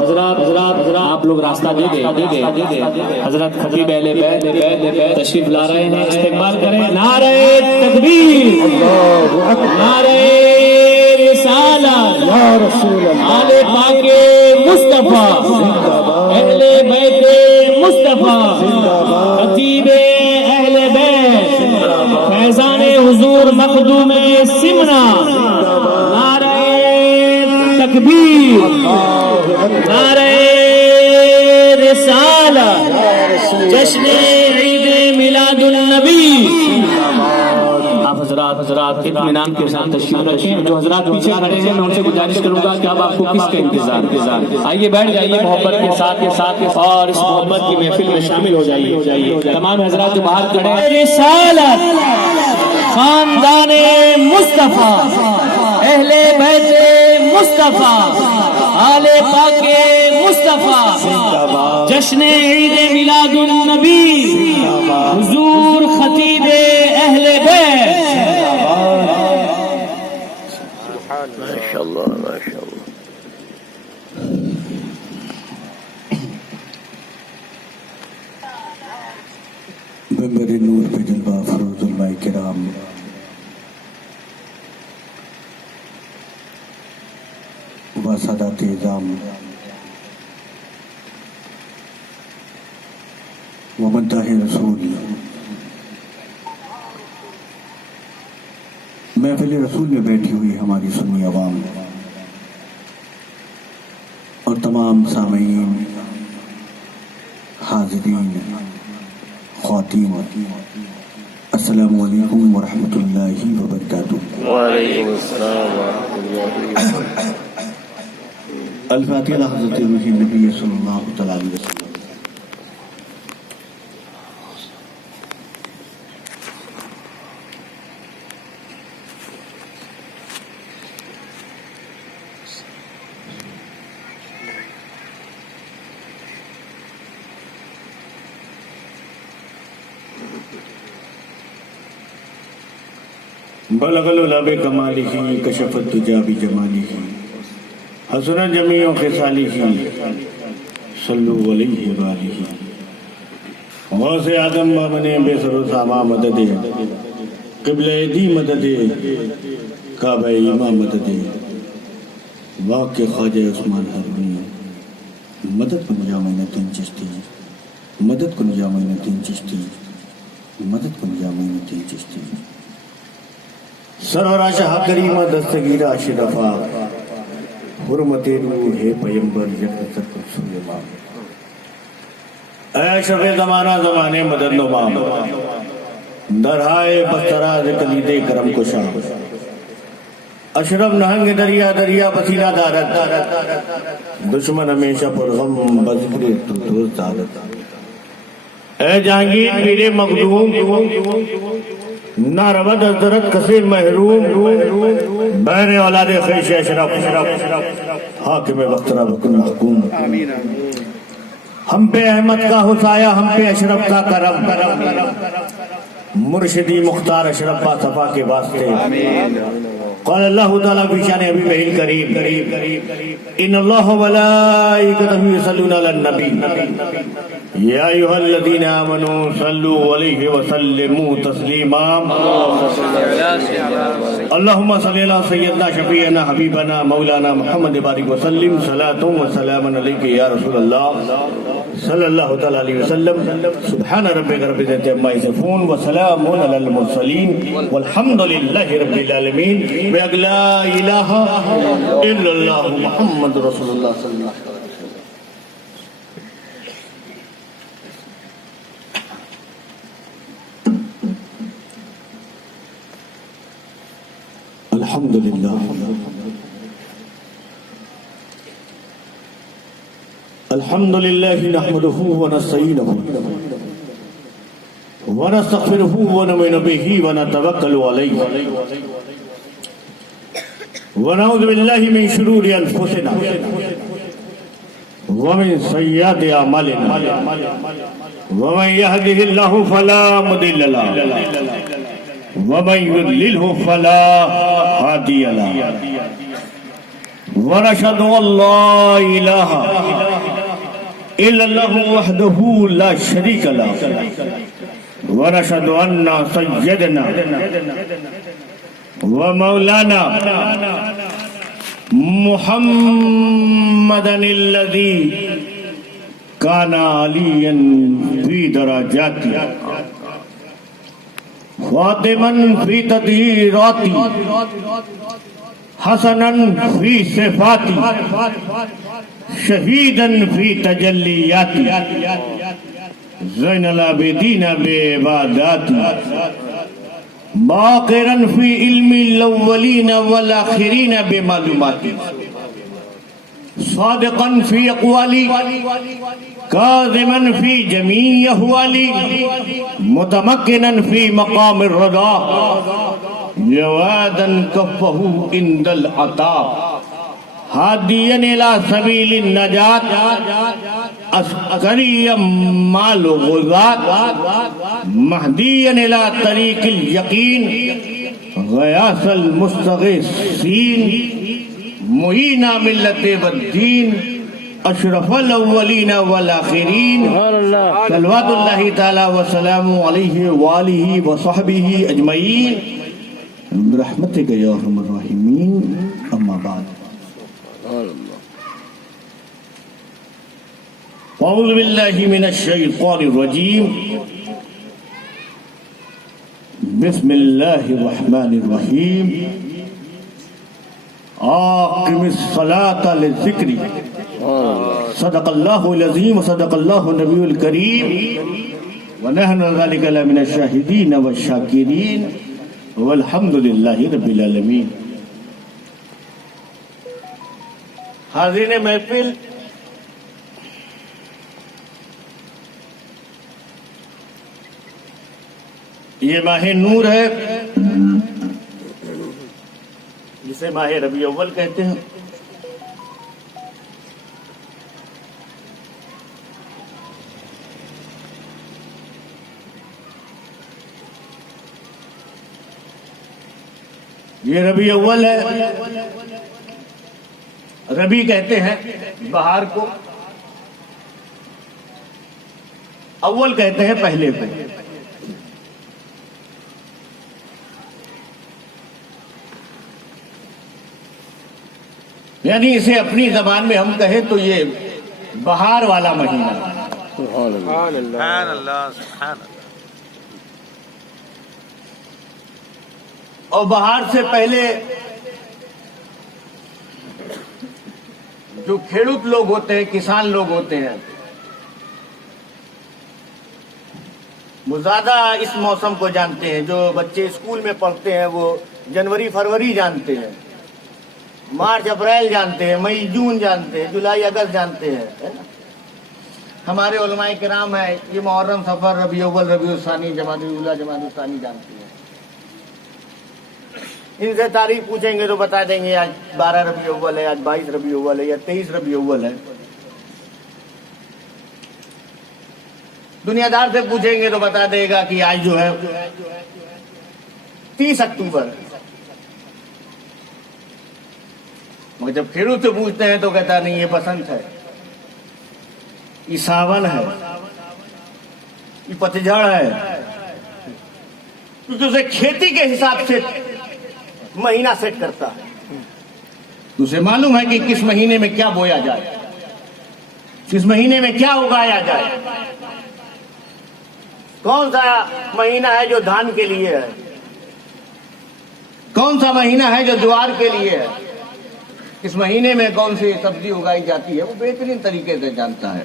حضرات آپ لوگ راستہ دے دے حضرت خطیب اہل بیت تشریف لا رہے ہیں، استقبال کریں۔ نعرہ تکبیر، نعرہ رسالت، آل پاک مصطفیٰ، اہل بیت مصطفیٰ، خطیب اہل بیت، فیضان حضور مخدوم سمنا، نعرہ تکبیر، نعرہ رسالت، جشن عید میلاد النبی۔ آپ حضرات اطمینان کے ساتھ تشریف رکھیں۔ جو حضرات پیچھے کھڑے ہیں میں ان سے گزارش کروں گا کہ اب آپ کو کس کا انتظار، آئیے بیٹھ جائیے محبت کے ساتھ اور اس محبت کی محفل میں شامل ہو جائیے۔ تمام حضرات جو باہر کھڑے ہیں، رسالت، خاندان مصطفیٰ، اہل بیت مصطفیٰ، آل پاک مصطفیٰ، جشن عید میلاد النبی، حضور خطیب اہل بیت۔ ماشاءاللہ ماشاءاللہ۔ ممبر نور پہ جلوہ افروز علماء کرام، و سادات اعظام، و مداح رسول، محفل رسول میں بیٹھی ہوئی ہماری سنی عوام اور تمام سامعین، حاضرین، خواتین، السلام علیکم ورحمۃ اللہ وبرکاتہ۔ وعلیکم السلام ورحمۃ اللہ وبرکاتہ۔ الفاتحہ حضرت روح نبی صلی اللہ تعالی علیہ وسلم۔ بلغ العلا بکمالہ، کشف الدجی بجمالہ، حسن جمیع خصالہ، صلو علیہ وآلہ۔ غوث آدم بامن بے سر و ساما مدد، قبلہ دی مدد، کعبہ امام مدد، واقع خواجہ عثمان حرمی، مدد کن یا معین الدین چشتی، مدد کن یا معین الدین چشتی، مدد کن یا معین الدین چشتی۔ سرورا شاہ کریم دستگیر اشرفا، حرمت روح پیمبر یکسر سلیمان، اے اشرف زمانہ زمانے مدد نمام، درہائے بستراز کلید کرم کشا، اشرف نہنگ دریا دریا پسینہ دارت، دشمن ہمیشہ پرغم بذکر تو دوست دارت۔ اے جہانگیر میرے مخدوم، نہ ربد حضرت کسی محروم، بہر اولاد خیش اشرف، حاکم وقترا بکن محکوم۔ ہم پہ احمد کا حسایہ، ہم پہ اشرف کا کرم، مرشدی مختار اشرف با صفا کے واسطے۔ قال اللہ تعالیٰ فی شان حبیبہ الکریم، ان اللہ وملائکتہ یصلون علی النبی یا ایہا الذین آمنوا صلوا علیہ وسلموا تسلیما۔ اللہم صلی علی سیدنا شفیعنا حبیبنا مولانا محمد بارک وسلم، صلاۃ و سلام علیک یا رسول اللہ صلی اللہ تعالی علیہ وسلم۔ سبحان ربک رب العزۃ عما یصفون وسلام علی المرسلین والحمد للہ رب العالمین۔ لا الہ الا اللہ محمد رسول اللہ صلی اللہ علیہ وسلم۔ الحمدللہ الحمدللہ نحمده ونستعینه ونستغفره ونؤمن به ونتوکل علیہ ونعوذ باللہ من شرور انفسنا ومن سیئات اعمالنا ومن يهده الله فلا مضل له ومن يضلله فلا هادي له ونشهد أن لا إله إلا الله وحده لا شريك له ونشهد أن سيدنا ومولانا محمدا الذي كان عليا في درجاته فاطما في تطهيراتي حسنا في صفاتي شهيدا في تجلياتي زين العابدين بعباداتي باقرا في علم الاولين والاخرين بمعلوماتي صادقا في اقوالي كاظما في جميع احوالي متمكنا في مقام الرضا جوادا كفه عند العطاء هاديا الى سبيل النجاة عسكريا مع الغزاة مهديا الى طريق اليقين غياث المستغيثين معين ملة والدين اشرف الاولین والآخرین صلوات اللہ تعالی وسلام علیہ وآلہ وصحبہ اجمعین برحمتک یا ارحم الراحمین اما بعد اعوذ باللہ من الشیطان الرجیم بسم اللہ الرحمن الرحیم اقم الصلاة للذکر صدق اللہ العظیم صدق اللہ النبی الکریم ونحن ذلك لمن الشاہدین والشاکرین والحمد للہ رب العالمین. حاضرین محفل، یہ ماہ نور ہے جسے ماہ ربیع اول کہتے ہیں. یہ ربیع اول ہے. ربیع کہتے ہیں بہار کو، اول کہتے ہیں پہلے کو. یعنی اسے اپنی زبان میں ہم کہیں تو یہ بہار والا مہینہ. سبحان اللہ. اور بہار سے پہلے جو کھیڑوت لوگ ہوتے ہیں، کسان لوگ ہوتے ہیں، وہ زیادہ اس موسم کو جانتے ہیں. جو بچے اسکول میں پڑھتے ہیں وہ جنوری فروری جانتے ہیں، مارچ اپریل جانتے ہیں، مئی جون جانتے ہیں، جولائی اگست جانتے ہیں. ہمارے علماء کرام ہیں یہ محرم صفر ربیع اول ربیع الثانی جمادی الاولیٰ جمادی الثانی جانتے ہیں. ان سے تاریخ پوچھیں گے تو بتا دیں گے آج 12 ربیع اول ہے، آج 22 ربیع اول ہے یا 23 ربیع اول ہے. دنیا دار سے پوچھیں گے تو بتا دے گا کہ آج جو ہے 30 اکتوبر ہے. مگر جب کھیڑو سے پوچھتے ہیں تو کہتا نہیں یہ بسنت ہے، یہ ساون ہے، یہ پتجھڑ ہے. کیونکہ اسے کھیتی کے حساب سے مہینہ سیٹ کرتا ہے. اسے معلوم ہے کہ کس مہینے میں کیا بویا جائے، کس مہینے میں کیا اگایا جائے. کون سا مہینہ ہے جو دھان کے لیے ہے، کون سا مہینہ ہے جو جوار کے لیے ہے، کس مہینے میں کون سی سبزی اگائی جاتی ہے، وہ بہترین طریقے سے جانتا ہے.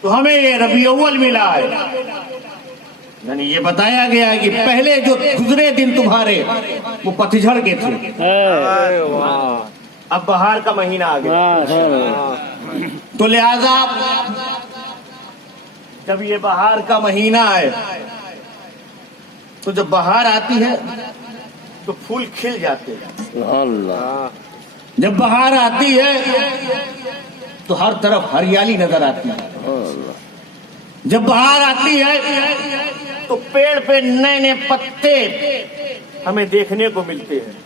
تو ہمیں یہ ربیع اول ملا ہے. یعنی یہ بتایا گیا ہے کہ پہلے جو گزرے دن تمہارے وہ پتجھڑ کے تھے، اب بہار کا مہینہ آ گیا. تو لہذا جب یہ بہار کا مہینہ ہے تو جب بہار آتی ہے تو پھول کھل جاتے ہیں. جب بہار آتی ہے تو ہر طرف ہریالی نظر آتی ہے. جب بہار آتی ہے تو پیڑ پہ نئے نئے پتے ہمیں دیکھنے کو ملتے ہیں.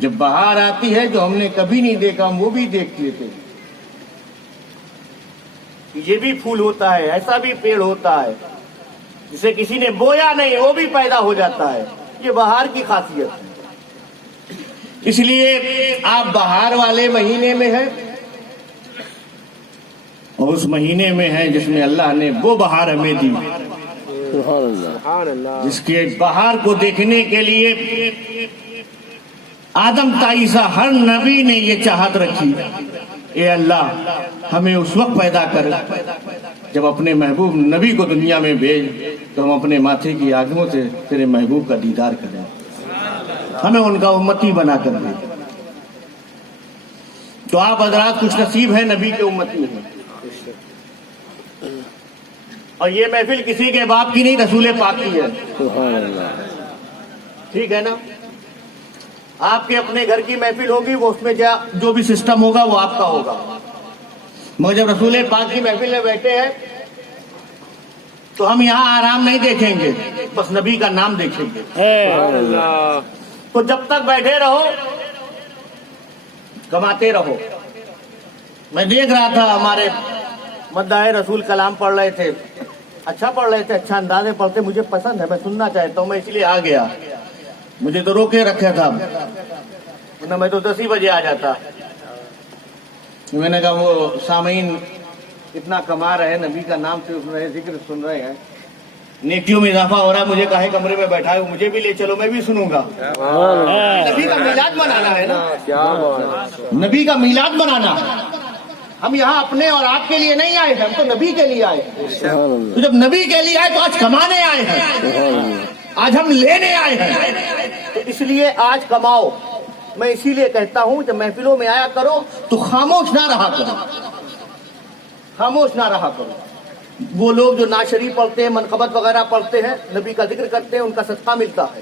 جب بہار آتی ہے جو ہم نے کبھی نہیں دیکھا ہم وہ بھی دیکھ لیتے ہیں. یہ بھی پھول ہوتا ہے, ایسا بھی پیڑ ہوتا ہے جسے کسی نے بویا نہیں وہ بھی پیدا ہو جاتا ہے. یہ بہار کی خاصیت ہے. اس لیے آپ بہار والے مہینے میں ہیں اور اس مہینے میں ہیں جس میں اللہ نے وہ بہار ہمیں دی جس کے بہار کو دیکھنے کے لیے آدم تا عیسیٰ ہر نبی نے یہ چاہت رکھی, اے اللہ ہمیں اس وقت پیدا کر جب اپنے محبوب نبی کو دنیا میں بھیج تو ہم اپنے ماتھے کی آنکھوں سے تیرے محبوب کا دیدار کریں, ہمیں ان کا امتی بنا کر دے. تو آپ حضرات خوش نصیب ہیں, نبی کے امتی ہیں. اور یہ محفل کسی کے باپ کی نہیں, رسول پاک کی ہے. ٹھیک ہے نا, آپ کے اپنے گھر کی محفل ہوگی وہ اس میں جو بھی سسٹم ہوگا وہ آپ کا ہوگا, مگر جب رسول پاک کی محفل میں بیٹھے ہیں تو ہم یہاں آرام نہیں دیکھیں گے, بس نبی کا نام دیکھیں گے. تو جب تک بیٹھے رہو کماتے رہو. میں دیکھ رہا تھا ہمارے مداح رسول کلام پڑھ رہے تھے, اچھا پڑھ رہے تھے, اچھا انداز میں پڑھتے, مجھے پسند ہے, میں سننا چاہتا ہوں, میں اس لیے آ گیا. مجھے تو روکے رکھا تھا ورنہ میں تو 10 ہی بجے آ جاتا. میں نے کہا وہ سامعین اتنا کما رہے ہیں, نبی کا نام سے سن رہے, ذکر سن رہے ہیں, نیکیوں میں اضافہ ہو رہا ہے, مجھے کہے کمرے میں بیٹھا ہے, مجھے بھی لے چلو, میں بھی سنوں گا. نبی کا میلاد منانا ہے نا, نبی کا میلاد منانا. ہم یہاں اپنے اور آپ کے لیے نہیں آئے ہیں, ہم تو نبی کے لیے آئے ہیں. تو جب نبی کے لیے آئے تو آج کمانے آئے ہیں, آج ہم لینے آئے ہیں. تو اس لیے آج کماؤ. میں اسی لیے کہتا ہوں جب محفلوں میں آیا کرو تو خاموش نہ رہا کرو, خاموش نہ رہا کرو. وہ لوگ جو نعت شریف پڑھتے ہیں, منقبت وغیرہ پڑھتے ہیں, نبی کا ذکر کرتے ہیں, ان کا صدقہ ملتا ہے.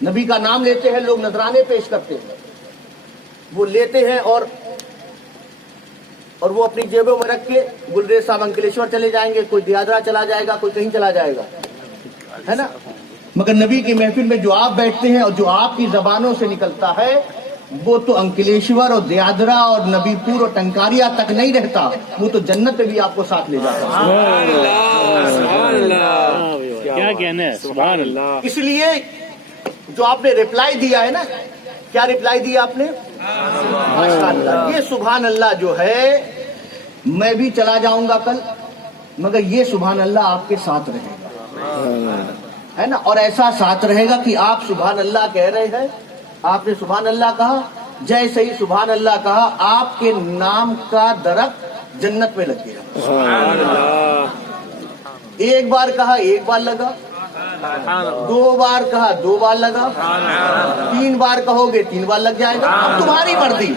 نبی کا نام لیتے ہیں لوگ, نذرانے پیش کرتے ہیں, وہ لیتے ہیں اور وہ اپنی جیبوں میں رکھ کے گلریز صاحب انکلیشور چلے جائیں گے, کوئی دیادرا چلا جائے گا, کوئی کہیں چلا جائے گا, ہے نا. مگر نبی کی محفل میں جو آپ بیٹھتے ہیں اور جو آپ کی زبانوں سے نکلتا ہے وہ تو انکلیشور اور دیادرا اور نبی پور اور ٹنکاریا تک نہیں رہتا, وہ تو جنت میں بھی آپ کو ساتھ لے جاتا ہے. کیا کہنا ہے, سبحان اللہ. اس لیے جو آپ نے ریپلائی دیا ہے نا, کیا ریپلائی دیا آپ نے, ماشاءاللہ. یہ سبحان اللہ جو ہے, میں بھی چلا جاؤں گا کل, مگر یہ سبحان اللہ آپ کے ساتھ رہے گا, ہے نا. اور ایسا ساتھ رہے گا کہ آپ سبحان اللہ کہہ رہے ہیں, آپ نے سبحان اللہ کہا, جیسے ہی سبحان اللہ کہا آپ کے نام کا درخت جنت میں لگ گیا. ایک بار کہا ایک بار لگا, 2 بار کہا 2 بار لگا, 3 بار کہو گے 3 بار لگ جائے گا. اب تمہاری مرضی,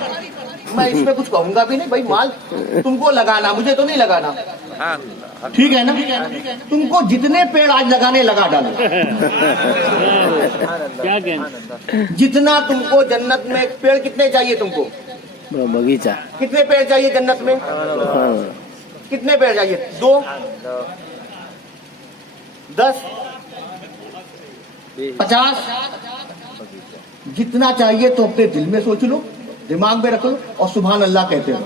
میں اس میں کچھ کہوں گا بھی نہیں. بھائی مال تم کو لگانا, مجھے تو نہیں لگانا, ٹھیک ہے نا. تم کو جتنے پیڑ آج لگانے لگا ڈالو, کیا کہنا, جتنا تم کو جنت میں. پیڑ کتنے چاہیے تم کو, بغیچہ کتنے پیڑ چاہیے جنت میں, کتنے پیڑ چاہیے, 2, 10, 50, جتنا چاہیے تو اپنے دل میں سوچ لو, دماغ میں رکھ لو اور سبحان اللہ کہتے رہو,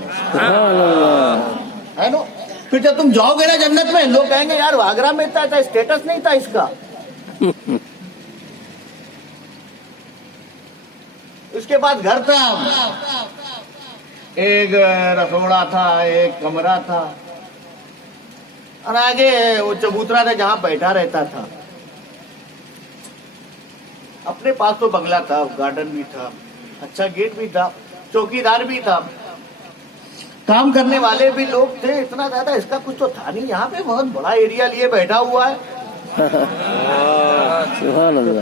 ہے نا. پھر جب تم جاؤ گے نا جنت میں, لوگ کہیں گے یار آگرہ میں تھا, اسٹیٹس نہیں تھا اس کا. اس کے بعد گھر تھا, ایک رسوڑا تھا, ایک کمرہ تھا, اور آگے وہ چبوترا تھا جہاں بیٹھا رہتا تھا. اپنے پاس تو بنگلہ تھا, گارڈن بھی تھا, اچھا گیٹ بھی تھا, چوکیدار بھی تھا, کام کرنے والے بھی لوگ تھے. اتنا زیادہ اس کا کچھ تو تھا نہیں. یہاں پہ بہت بڑا ایریا لیے بیٹھا ہوا ہے. سبحان اللہ.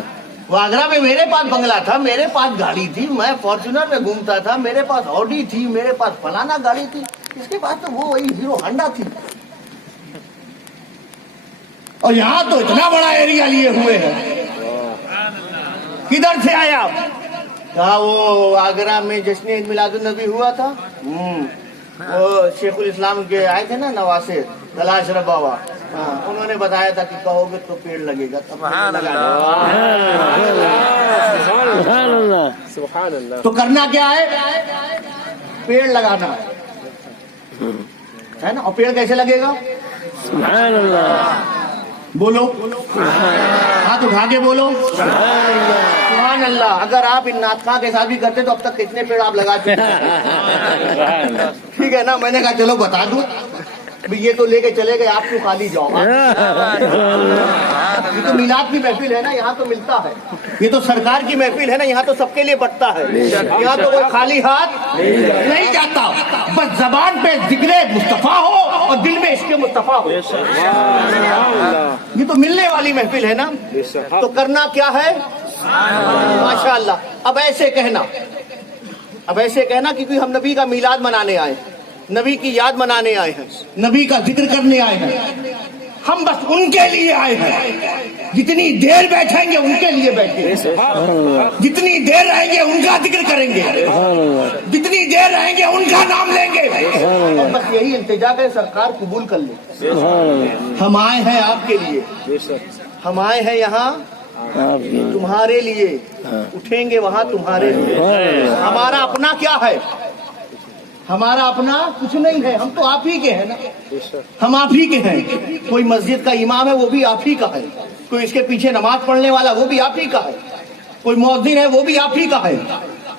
وہ آگرہ میں میرے پاس بنگلہ تھا, میرے پاس گاڑی تھی, میں فارچونر میں گھومتا تھا, میرے پاس آڈی تھی, میرے پاس فلانا گاڑی تھی. اس کے پاس تو وہ وہی ہیرو ہانڈا تھی. اور یہاں تو اتنا بڑا ایریا لیے ہوئے ہیں. کدھر سے آیا, کہا وہ آگرہ میں جشن عید میلاد النبی ہوا تھا, وہ شیخ الاسلام کے آئے تھے نا نواسے, طلحہ اشرف بابا, انہوں نے بتایا تھا کہ کہو گے تو پیڑ لگے گا. سبحان اللہ سبحان اللہ. سبحان اللہ. تو کرنا کیا ہے؟ پیڑ لگانا ہے نا. اور پیڑ کیسے لگے گا؟ سبحان اللہ. بولو, ہاتھ اٹھا کے بولو سبحان اللہ. اگر آپ ان نعت خواہ کے ساتھ بھی کرتے تو اب تک کتنے پیڑ آپ لگا چکے ہیں؟ ٹھیک ہے نا. میں نے کہا چلو بتا دوں, یہ تو لے کے چلے گئے, آپ کیوں خالی جاؤ. یہ تو میلاد کی محفل ہے نا, یہاں تو ملتا ہے. یہ تو سرکار کی محفل ہے نا, یہاں تو سب کے لیے بٹتا ہے. یہاں تو کوئی خالی ہاتھ نہیں جاتا. بس زبان پہ ذکر مصطفیٰ ہو اور دل میں عشق مصطفیٰ ہو. یہ تو ملنے والی محفل ہے نا. تو کرنا کیا ہے؟ ماشاء اللہ. اب ایسے کہنا کیونکہ ہم نبی کا میلاد منانے آئے, نبی کی یاد منانے آئے ہیں, نبی کا ذکر کرنے آئے ہیں. ہم بس ان کے لیے آئے ہیں. جتنی دیر بیٹھیں گے ان کے لیے بیٹھیں گے, جتنی دیر رہیں گے ان کا ذکر کریں گے, جتنی دیر رہیں گے ان کا نام لیں گے. اور بس یہی التجا ہے, سرکار قبول کر لیں. ہم آئے ہیں آپ کے لیے, ہم آئے ہیں یہاں تمہارے لیے, اٹھیں گے وہاں تمہارے لیے. ہمارا اپنا کیا ہے؟ ہمارا اپنا کچھ نہیں ہے. ہم تو آپ ہی کے ہیں نا, ہم آپ ہی کے ہیں. کوئی مسجد کا امام ہے وہ بھی آپ ہی کا ہے, کوئی اس کے پیچھے نماز پڑھنے والا وہ بھی آپ ہی کا ہے, کوئی مؤذن ہے وہ بھی آپ ہی کا ہے,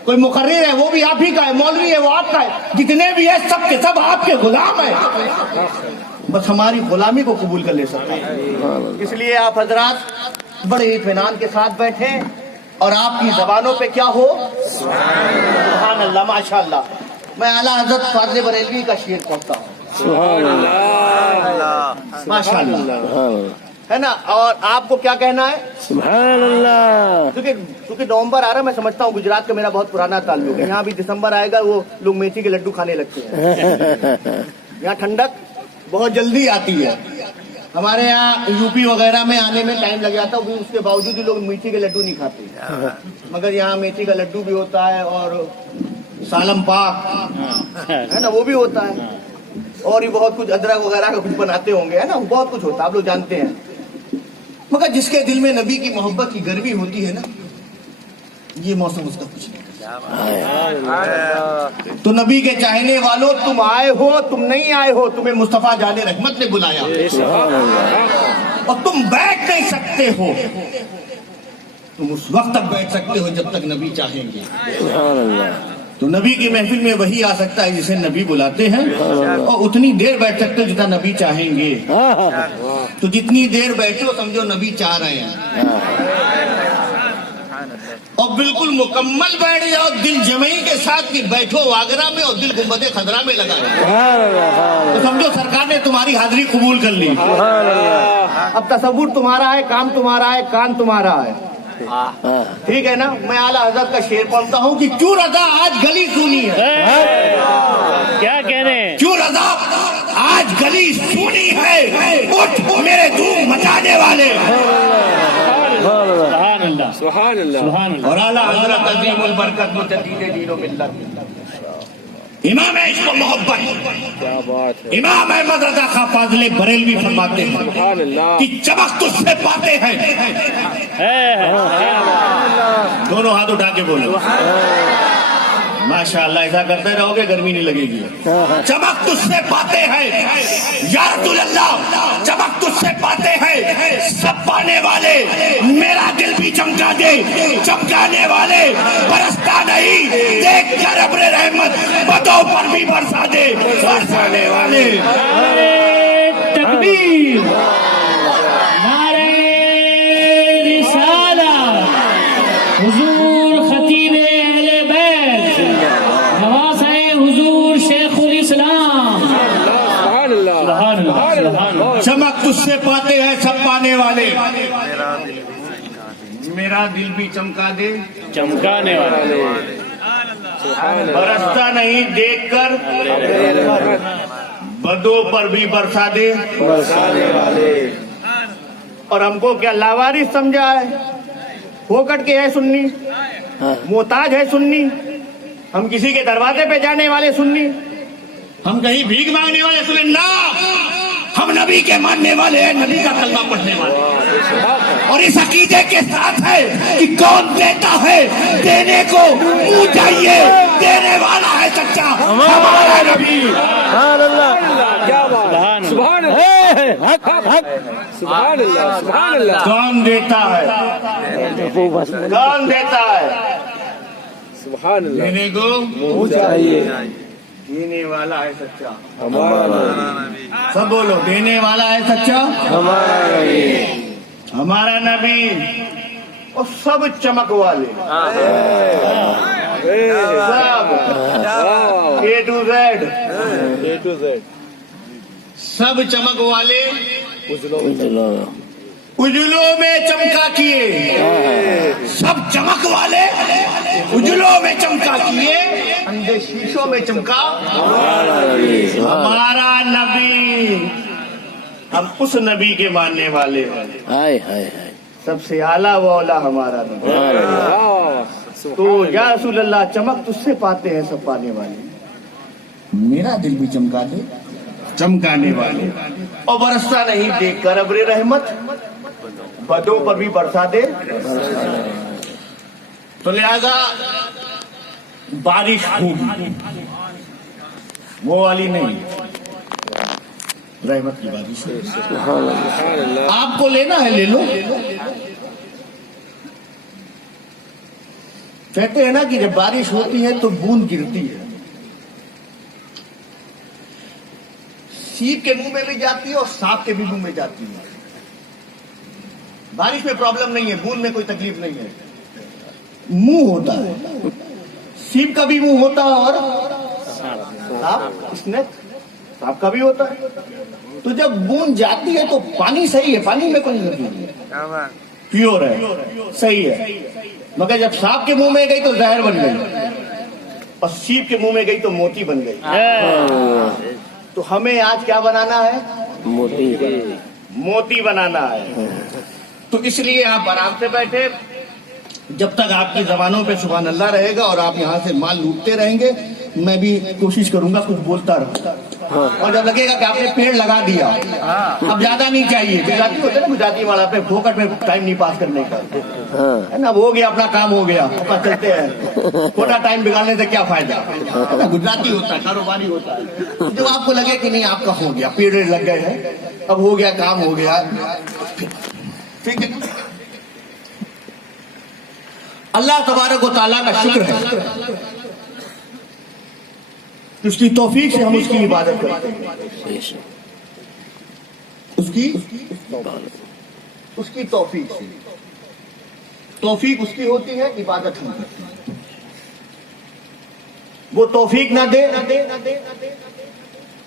کوئی مقرر ہے وہ بھی آپ ہی کا ہے, مولوی ہے وہ آپ کا ہے. جتنے بھی ہیں سب کے سب آپ کے غلام ہیں. بس ہماری غلامی کو قبول کر لے سکتے ہیں. اس لیے آپ حضرات بڑے اطمینان کے ساتھ بیٹھیں اور آپ کی زبانوں پہ کیا ہو؟ سبحان اللہ. ماشاء اللہ. میں اعلیٰ حضرت فاضل بریلوی کا شعر پڑھتا ہوں. سبحان اللہ. ماشاء اللہ ہے نا. اور آپ کو کیا کہنا ہے؟ سبحان اللہ. کیونکہ نومبر آ رہا ہے, میں سمجھتا ہوں گجرات کا میرا بہت پرانا تعلق ہے. یہاں بھی دسمبر آئے گا, وہ لوگ میتھی کے لڈو کھانے لگتے ہیں. یہاں ٹھنڈک بہت جلدی آتی ہے. ہمارے یہاں یو پی وغیرہ میں آنے میں ٹائم لگ جاتا ہے, اس کے باوجود ہی لوگ میتھی کے لڈو نہیں کھاتے. مگر یہاں میتھی کا لڈو بھی ہوتا ہے اور سالم پاک ہے نا وہ بھی ہوتا ہے, اور یہ بہت کچھ ادرک وغیرہ کا کچھ بناتے ہوں گے, ہے نا, بہت کچھ ہوتا ہے, آپ لوگ جانتے ہیں. مگر جس کے دل میں نبی کی محبت کی گرمی ہوتی ہے نا, یہ موسم اس کا کچھ نہیں. تو نبی کے چاہنے والوں, تم آئے ہو, تم نہیں آئے ہو, تمہیں مصطفیٰ جان رحمت نے بلایا اور تم بیٹھ نہیں سکتے ہو. تم اس وقت تک بیٹھ سکتے ہو جب تک نبی چاہیں گے. تو نبی کی محفل میں وہی آ سکتا ہے جسے نبی بلاتے ہیں, اور اتنی دیر بیٹھ سکتے ہو جتنا نبی چاہیں گے. تو جتنی دیر بیٹھو سمجھو نبی چاہ رہے ہیں. اور بالکل مکمل بیٹھ جاؤ, دل جمعی کے ساتھ کہ بیٹھو آگرہ میں اور دل گنبد خضرا میں لگا رہے, تو سمجھو سرکار نے تمہاری حاضری قبول کر لی. اب تصور تمہارا ہے, کام تمہارا ہے, کان تمہارا ہے. ٹھیک ہے نا. میں اعلیٰ حضرت کا شعر پڑھتا ہوں کہ کیوں رضا آج گلی سونی ہے. کیا کہنے ہیں؟ کیوں رضا آج گلی سونی ہے, اٹھ میرے دھوم مچانے والے. سبحان اللہ. سبحان اللہ. اور اعلیٰ حضرت عظیم البرکت مجدد دین و ملت امام عشق و محبت امام احمد رضا خان فاضل بریلوی فرماتے ہیں کہ چمک تجھ سے پاتے ہیں. دونوں ہاتھ اٹھا کے بولو ماشاءاللہ. ایسا کرتے رہو گے گرمی نہیں لگے گی. چمک تجھ سے پاتے ہیں یا رسول اللہ, چمک تجھ سے پاتے ہیں سب پانے والے. میرا دل بھی چمکا دے, چمکانے والے برستا نہیں, دیکھ کر ابر رحمت بدوں پر بھی برسا دے, برسانے والے. تکبیر, نعرہ رسالت, حضور خطیب اہل بیت, نواسہ حضور شیخ الاسلام. سبحان اللہ. سبحان اللہ, سبحان اللہ. چمک تجھ سے پاتے ہیں سب پانے والے, میرا دل بھی چمکا دے, چمکانے والے. برستا نہیں دیکھ کر بدوں پر بھی برسا دے. اور ہم کو کیا لاوارث سمجھا ہے, ہو کٹ کے ہے سنی, محتاج ہے سنی, ہم کسی کے دروازے پہ جانے والے سنی, ہم کہیں بھیک مانگنے والے سنی. نہ, ہم نبی کے ماننے والے ہیں, نبی کا کلمہ پڑھنے والے ہیں, اور اس عقیدے کے ساتھ ہے کہ کون دیتا ہے, دینے کو منہ چاہیے, دینے والا ہے سچا ہمارا نبی. سبحان اللہ. کیا بات. سبحان اللہ. حق حق. سبحان اللہ. سبحان اللہ. کون دیتا ہے, کون دیتا ہے, سبحان اللہ. دینے کو چاہیے دینے والا ہے سچا ہمارا سب بولو, دینے والا ہے سچا ہمارا ہمارا نبی. اور سب چمک والے, سب A to Z, A to Z. سب چمک والے, اجلوں میں چمکا کیے, سب چمک والے اجلوں میں چمکا کیے, اندھے شیشوں میں چمکا ہمارا نبی. ہم اس نبی کے ماننے والے ہیں, ہائے ہائے ہائے. سب سے اعلیٰ و اولا ہمارا نبی. تو یا رسول اللہ, چمک تجھ سے پاتے ہیں سب پانے والے, میرا دل بھی چمکا دے, چمکانے والے, اور برستا نہیں دیکھ کر ابر رحمت, بدوں پر بھی برسا دے. تو لہذا بارش ہوگی, وہ والی نہیں, رحمت کی بارش ہوگی. آپ کو لینا ہے لے لو. کہتے ہیں نا کہ جب بارش ہوتی ہے تو بوند گرتی ہے, سیپ کے منہ میں بھی جاتی ہے اور سانپ کے بھی منہ میں جاتی ہے. بارش میں پرابلم نہیں ہے, بوند میں کوئی تکلیف نہیں ہے. منہ ہوتا ہے, سیپ کا بھی منہ ہوتا ہے اور سانپ کا بھی ہوتا ہے. تو جب بوند جاتی ہے تو پانی صحیح ہے, پانی میں کوئی نہیں ہے, پیور ہے, صحیح ہے. مگر جب سانپ کے منہ میں گئی تو زہر بن گئی, اور سیپ کے منہ میں گئی تو موتی بن گئی. تو ہمیں آج کیا بنانا ہے, موتی بنانا ہے. تو اس لیے آپ آرام سے بیٹھے, جب تک آپ کی زبانوں پہ سبحان اللہ رہے گا اور آپ یہاں سے مال لوٹتے رہیں گے, میں بھی کوشش کروں گا کچھ بولتا رہوں. اور جب لگے گا کہ آپ نے پیڑ لگا دیا, اب زیادہ نہیں چاہیے, گجراتی ہوتے نا, گجراتی والا پہ پھوکٹ میں ٹائم نہیں پاس کرنے کا ہے نا, ہو گیا اپنا کام ہو گیا, اپنا چلتے ہیں, تھوڑا ٹائم بگاڑنے سے کیا فائدہ. گجراتی ہوتا ہے, کاروباری ہوتا ہے. جب آپ کو لگے کہ نہیں آپ کا ہو گیا, پیڑ لگ گئے ہیں, اب ہو گیا, کام ہو گیا, ٹھیک ہے. اللہ تبارک و تعالیٰ کا شکر ہے, اس کی توفیق سے ہم اس کی عبادت کرتے ہیں, اس کی توفیق سے. توفیق اس کی ہوتی ہے, عبادت ہم کرتے ہیں. وہ توفیق نہ دے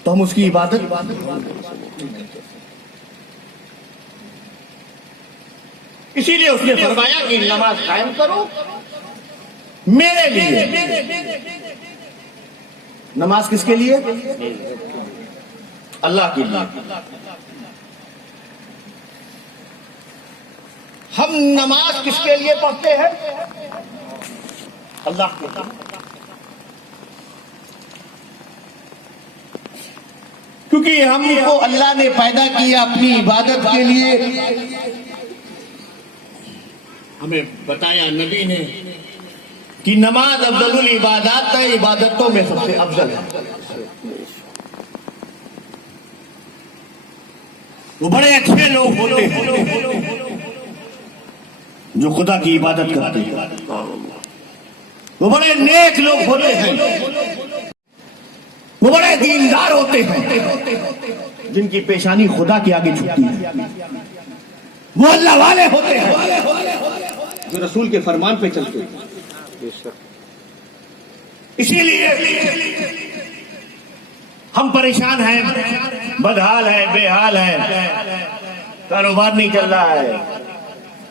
تو ہم اس کی عبادت. اسی لیے اس نے فرمایا کہ نماز قائم کرو میرے لیے. نماز کس کے لیے, اللہ کے لیے. ہم نماز کس کے لیے پڑھتے ہیں, اللہ کے لیے. کیونکہ ہم کو اللہ نے پیدا کیا اپنی عبادت کے لیے. ہمیں بتایا نبی نے کہ نماز افضل العبادات ہے, عبادتوں میں سب سے افضل ہے. وہ بڑے اچھے لوگ ہوتے ہیں جو خدا کی عبادت کرتے ہیں, وہ بڑے نیک لوگ ہوتے ہیں, وہ بڑے دیندار ہوتے ہیں جن کی پیشانی خدا کے آگے جھکتی ہے. وہ اللہ والے ہوتے ہیں جو رسول کے فرمان پہ چلتے ہیں. اسی لیے ہم پریشان ہیں, بدحال ہے, بے حال ہے, کاروبار نہیں چل رہا ہے,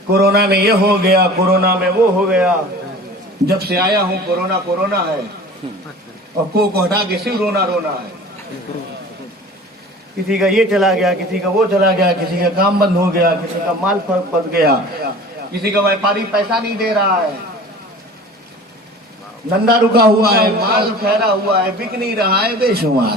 کورونا میں یہ ہو گیا, کورونا میں وہ ہو گیا. جب سے آیا ہوں کورونا ہے, اور کو ہٹا کے صرف رونا ہے. کسی کا یہ چلا گیا, کسی کا وہ چلا گیا, کسی کا کام بند ہو گیا, کسی کا مال پھنس گیا, کسی کا ویپاری پیسہ نہیں دے رہا ہے, دھندا رکا ہوا ہے, مال ٹھہرا ہوا ہے, بک نہیں رہا ہے, بے شمار.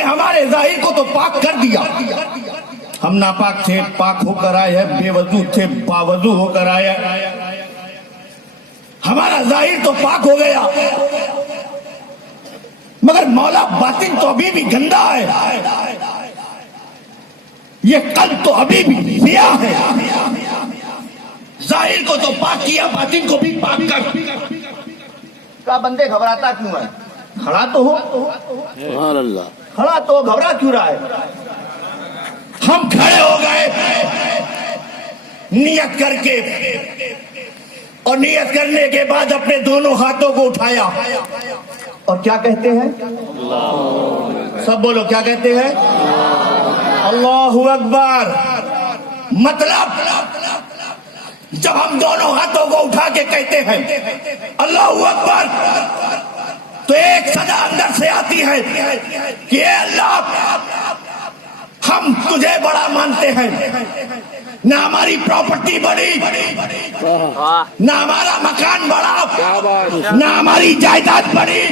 نے ہمارے ظاہر کو تو پاک کر دیا. ہم ناپاک تھے, پاک ہو کر آئے ہیں, بے وضو تھے, باوضو ہو کر آئے ہیں. ہمارا ظاہر تو پاک ہو گیا, مگر مولا باطن تو ابھی بھی گندا ہے. یہ قلب تو ابھی بھی سیاہ ہے. ظاہر کو تو پاک کیا, باطن کو بھی پاک کر. کہا بندے گھبراتا کیوں ہے؟ کھڑا تو ہو. سبحان اللہ. کھڑا تو گھبرا کیوں رہا ہے؟ ہم کھڑے ہو گئے نیت کر کے, اور نیت کرنے کے بعد اپنے دونوں ہاتھوں کو اٹھایا اور کیا کہتے ہیں؟ سب بولو کیا کہتے ہیں؟ اللہ اکبر. مطلب جب ہم دونوں ہاتھوں کو اٹھا کے کہتے ہیں اللہ اکبر, تو ایک صدا اندر سے آتی ہے کہ اے اللہ, ہم تجھے بڑا مانتے ہیں. نہ ہماری پراپرٹی بڑی, نہ ہمارا مکان بڑا, نہ ہماری جائیداد بڑی,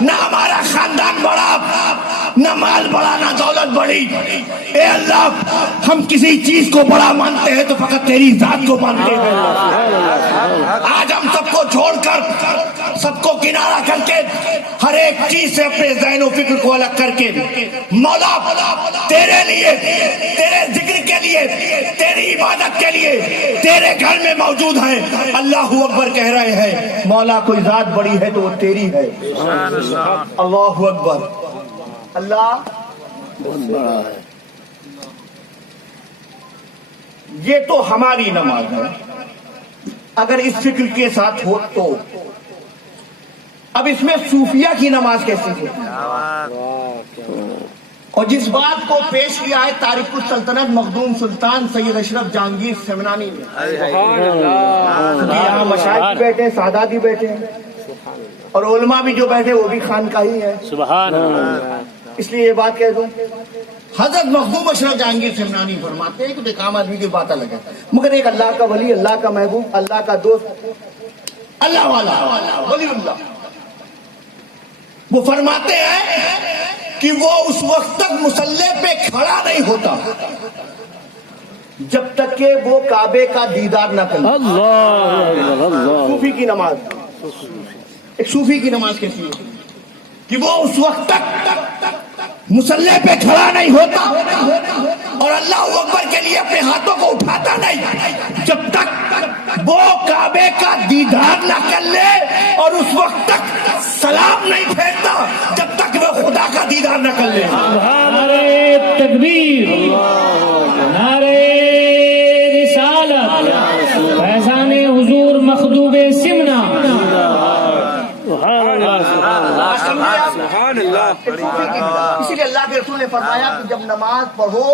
نہ ہمارا خاندان بڑا, نہ مال بڑا, نہ دولت بڑی. اے اللہ, ہم کسی چیز کو بڑا مانتے ہیں تو فقط تیری ذات کو مانتے ہیں. آج ہم سب کو چھوڑ کر, سب کو کنارہ کر کے, ہر ایک چیز سے اپنے ذہن و فکر کو الگ کر کے مولا تیرے لیے, تیرے ذکر کے لیے, تیری عبادت کے لیے تیرے گھر میں موجود ہیں. اللہ اکبر کہہ رہے ہیں. مولا کوئی ذات بڑی ہے تو وہ تیری ہے. اللہ اکبر. اللہ بہت بڑا ہے. یہ تو ہماری نماز ہے. اگر اس فکر کے ساتھ ہو تو اب اس میں صوفیہ کی نماز کیسی ہے؟ اور جس بات کو پیش کیا ہے تاریخ السلطنت مخدوم سلطان سید اشرف جہانگیر سمنانی نے, یہاں مشائخ بیٹھے, ساداتی بیٹھے ہیں, اور علماء بھی جو بیٹھے وہ بھی خانقاہی ہیں. سبحان اللہ. اس لیے یہ بات کہہ دوں, حضرت مخدوم اشرف جہانگیر سمنانی فرماتے ہیں کہ ایک عام آدمی کی بات الگ ہے, مگر ایک اللہ کا ولی, اللہ کا محبوب, اللہ کا دوست, اللہ والا ولی اللہ, وہ فرماتے ہیں کہ وہ اس وقت تک مصلی پہ کھڑا نہیں ہوتا جب تک کہ وہ کعبے کا دیدار نہ کرے. اللہ. صوفی کی نماز, ایک صوفی کی نماز کیسی ہے کہ وہ اس وقت تک مصلی پہ کھڑا نہیں ہوتا اور اللہ اکبر کے لیے اپنے ہاتھوں کو اٹھاتا نہیں جب تک وہ کعبے کا دیدار نہ کر لے, اور اس وقت تک سلام نہیں پھیرتا جب تک وہ خدا کا دیدار نہ کر لے. نعرے تکبیر, نعرے رسالت, فیضان حضور مخدوم سمنا. سبحان اللہ. اسی لیے اللہ کے رسول نے فرمایا کہ جب نماز پڑھو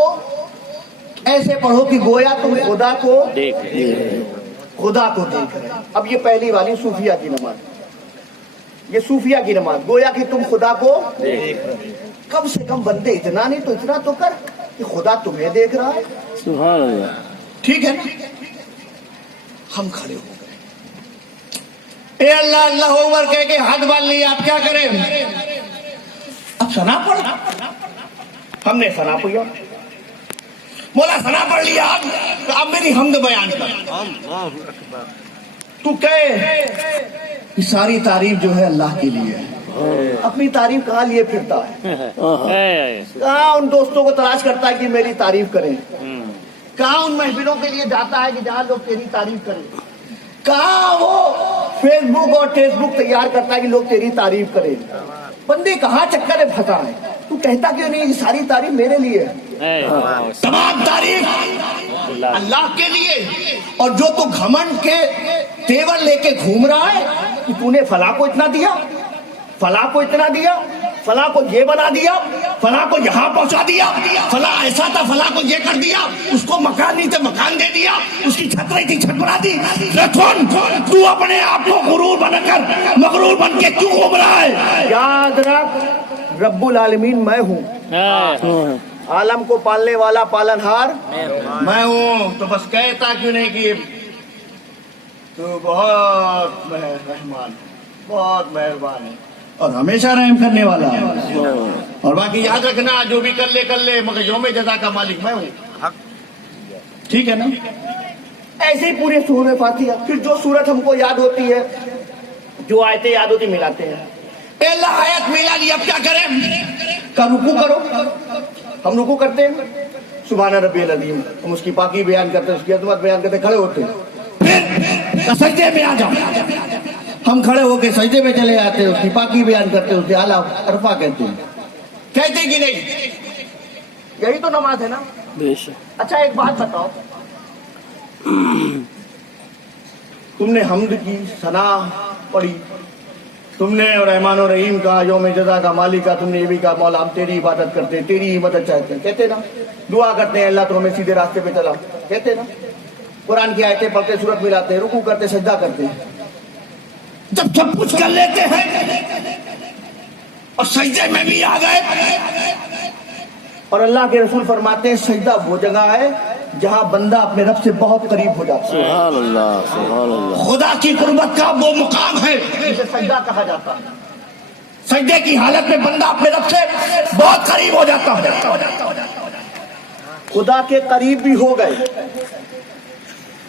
ایسے پڑھو کہ گویا تم خدا کو دیکھ رہے. اب یہ پہلی والی صوفیہ کی نماز, یہ صوفیہ کی نماز, گویا کہ تم خدا کو دیکھ رہے. کم سے کم بندے اتنا نہیں تو اتنا تو کر کہ خدا تمہیں دیکھ رہا ہے. سبحان اللہ. ٹھیک ہے نا, ہم کھڑے ہو گئے, اے اللہ اللہ اکبر کہہ کے ہاتھ باندھ لی. آپ کیا کریں؟ اب ثنا پڑھ. ہم نے ثنا پڑھا, مولا ثنا پڑھ لیا, اب میری حمد بیان کر. تو کہے کہ ساری تعریف جو ہے اللہ کے لیے ہے, اپنی تعریف کہاں لیے پھرتا ہے؟ کہاں ان دوستوں کو تلاش کرتا ہے کہ میری تعریف کریں, کہاں ان محفلوں کے لیے جاتا ہے کہ جہاں لوگ تیری تعریف کریں, کہاں وہ فیس بک اور ٹیکسٹ بک تیار کرتا ہے کہ لوگ تیری تعریف کریں. بندے کہاں چکر پھنسا ہے, تو کہتا کیوں نہیں یہ ساری تعریف میرے لیے ہے؟ تمام تعریف اللہ کے لیے. اور جو تو گھمنڈ کے تیور لے کے گھوم رہا ہے کہ تو نے فلاں کو اتنا دیا, فلاں کو اتنا دیا, فلاں کو یہ بنا دیا, فلاں کو یہاں پہنچا دیا, فلاں ایسا تھا, فلاں کو یہ کر دیا, اس کو مکان نہیں تھا مکان دے دیا, اس کی چھت نہیں تھی چھت بنا دی. تو اپنے آپ کو غرور بنا کر مغرور بن کے کیوں گھوم رہا ہے؟ یاد رکھ رب العالمین میں ہوں, عالم کو پالنے والا پالنہار میں ہوں. تو بس کہتا کیوں نہیں کہ تو بہت رحمان, بہت مہربان ہے اور ہمیشہ رحم کرنے والا ہے. اور باقی یاد رکھنا جو بھی کر لے مگر یوم جزا کا مالک میں ہوں. ٹھیک ہے نا؟ ایسے ہی پوری سورہ فاتحہ. پھر جو سورت ہم کو یاد ہوتی ہے, جو آیتیں یاد ہوتی ملاتے ہیں. اے اللہ آیت ملا لی, اب کیا کریں؟ کا رکوع کرو. ہم رکوع کرتے ہیں, سبحان ربی العظیم, ہم اس کی پاکی بیان کرتے ہیں, اس کی عظمت بیان کرتے ہیں, کھڑے ہوتے ہیں. پھر سجدے میں آ جاؤ, ہم کھڑے ہو کے سجدے میں چلے جاتے ہیں, اس کی پاکی بیان کرتے ہیں, اس کے اعلیٰ عرفہ کہتے ہیں. کہتے کہ نہیں؟ یہی تو نماز ہے نا. بے شک. اچھا ایک بات بتاؤ, تم نے حمد کی, ثنا پڑھی, تم نے رحمان و رحیم کا, یوم جزا کا مالک کا, تم نے یہ بھی کہا مولا ہم تیری عبادت کرتے ہیں, تیری ہی مدد چاہتے ہیں, کہتے نا. دعا کرتے ہیں اللہ تو ہمیں سیدھے راستے پہ چلا, کہتے نا. قرآن کی آیتیں پڑھتے, سورت ملاتے ہیں, رکوع کرتے, سجدہ کرتے ہیں. جب سب کچھ کر لیتے ہیں اور سجدے میں بھی آ گئے, اور اللہ کے رسول فرماتے ہیں سجدہ وہ جگہ ہے جہاں بندہ اپنے رب سے بہت قریب ہو جاتا ہے. سبحان اللہ, سبحان اللہ. خدا کی قربت کا وہ مقام ہے جسے سجدہ کہا جاتا ہے. سجدے کی حالت میں بندہ اپنے رب سے بہت قریب ہو جاتا ہے. خدا کے قریب بھی ہو گئے,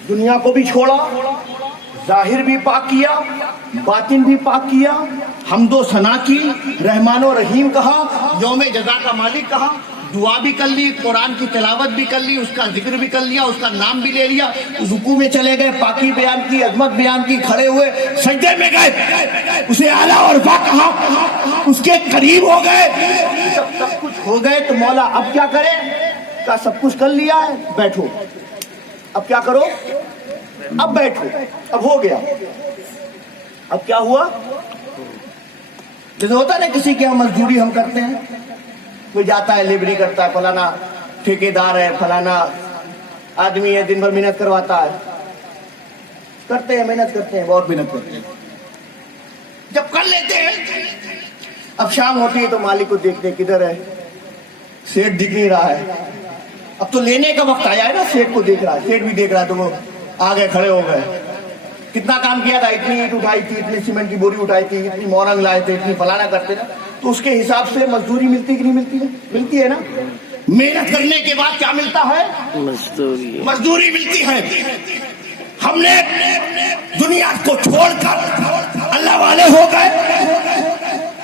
دنیا کو بھی چھوڑا, ظاہر بھی پاک کیا, باطن بھی پاک کیا, حمد و ثنا کی, رحمان و رحیم کہا, یوم جزا کا مالک کہا, دعا بھی کر لی, قرآن کی تلاوت بھی کر لی, اس کا ذکر بھی کر لیا, اس کا نام بھی لے لیا, رکوع میں چلے گئے, پاکی بیان کی, عظمت بیان کی, کھڑے ہوئے, سجدے میں گئے, اسے اعلیٰ اور عرفہ کہا, اس کے قریب ہو گئے. جب سب کچھ ہو گئے تو مولا اب کیا کریں؟ کہا سب کچھ کر لیا ہے, بیٹھو. اب کیا کرو؟ اب بیٹھو. اب ہو گیا. اب کیا ہوا؟ جیسے ہوتا ہے نا کسی کے ہم مزدوری ہم کرتے ہیں, کوئی جاتا ہے لیبری کرتا ہے, فلانا ٹھیکیدار ہے, فلانا آدمی ہے, دن بھر محنت کرواتا ہے, کرتے ہیں, محنت کرتے ہیں, بہت محنت کرتے ہیں. جب کر لیتے ہیں, اب شام ہوتی ہے تو مالک کو دیکھتے ہیں کدھر ہے, سیٹ دکھ نہیں رہا ہے. اب تو لینے کا وقت آیا ہے نا, سیٹ کو دیکھ رہا ہے, سیٹ بھی دیکھ رہا ہے, تو وہ آگے کھڑے ہو گئے. کتنا کام کیا تھا, اتنی اینٹ اٹھائی تھی, اتنی سیمنٹ کی بوری اٹھائی تھی, اتنی مورنگ لائے تھے, اتنی فلانا کرتے نا, تو اس کے حساب سے مزدوری ملتی کہ نہیں ملتی ہے؟ ملتی ہے نا. محنت کرنے کے بعد کیا ملتا ہے؟ مزدوری. مزدوری ملتی ہے. ہم نے دنیا کو چھوڑ کر اللہ والے ہو گئے,